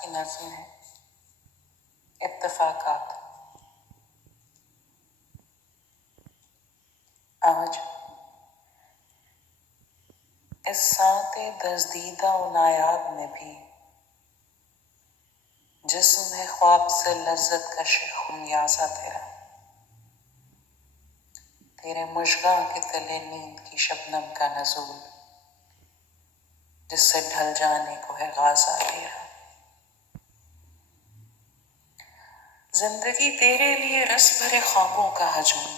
की नज़्म है इत्तफ़ाक़ात। आज इस साते दज़दीदा व नायाब में भी जिस्म है ख्वाब से लज्जत का खुमियाज़ा तेरा। तेरे मुशगां के तले नींद की शबनम का नज़ूल, जिससे ढल जाने को है गाज़ा तेरा। जिंदगी तेरे लिए रस भरे ख्वाबों का हजूम,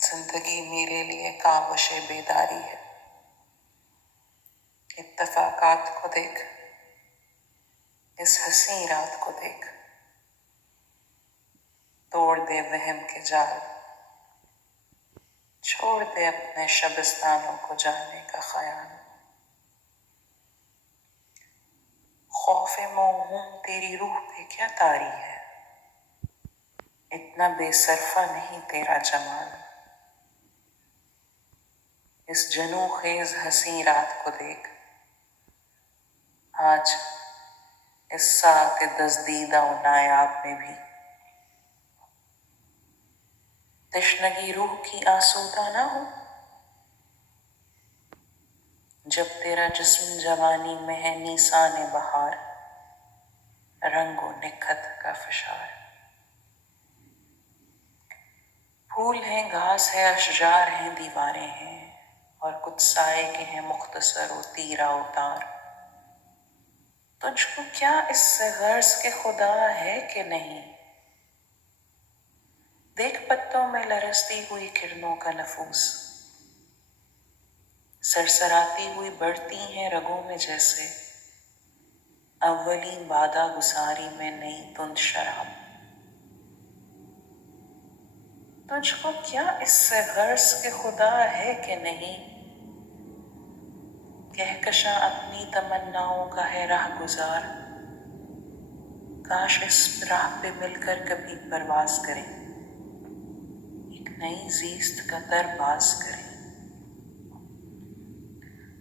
जिंदगी मेरे लिए कावशे बेदारी है। इत्तफ़ाक़ात को देख, इस हसी रात को देख, तोड़ दे वहम के जाल, छोड़ दे अपने शबिस्तानों को जाने का ख़याल। खौफ़े मौहूम तेरी रूह पे क्या तारी है, इतना बेसरफा नहीं तेरा जमाल। इस जनू खेज हसी रात को देख, आज इस साते दज़दीदा व नायाब में भी तशनगी रूह की आसूदा ना हो। जब तेरा जिस्म जवानी में है नीसाने बहार, रंगो निखत का फशार। फूल हैं, घास है, अशजार हैं, दीवारें हैं, और कुछ साए के हैं मुख्तसर व तीरा उतार। तुझको क्या इससे गर्ज के खुदा है कि नहीं, देख पत्तों में लरसती हुई किरणों का नफूस, सरसराती हुई बढ़ती हैं रगों में जैसे अव्वली बादा गुसारी में नई तुंद शराब। तुझको क्या इससे गर्ज के खुदा है कि नहीं, कहकशा अपनी तमन्नाओं का है राह गुजार। काश इस राह पे मिलकर कभी परवाज करें, एक नई ज़ीस्त का तरबाज करें।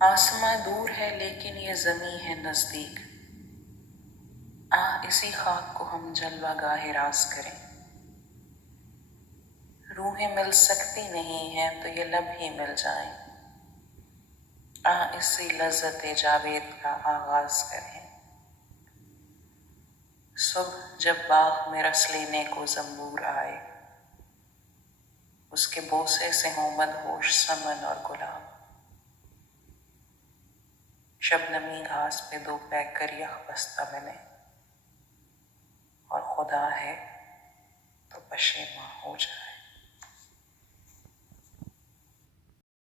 आसमां दूर है लेकिन ये ज़मीं है नज़दीक, इसी खाक को हम जलवागाहे राज करें। रूहें मिल सकती नहीं हैं तो ये लब ही मिल जाएं, इसी लज़्ज़त जावेद का आगाज करें। सुबह जब बाग में रस लेने को ज़ंबूर आए, उसके बोसे से हो मदहोश समन और गुलाब। शबनमी घास पे दो पैकर यख बस्ता मिले, और खुदा है तो पशेमा हो जाए।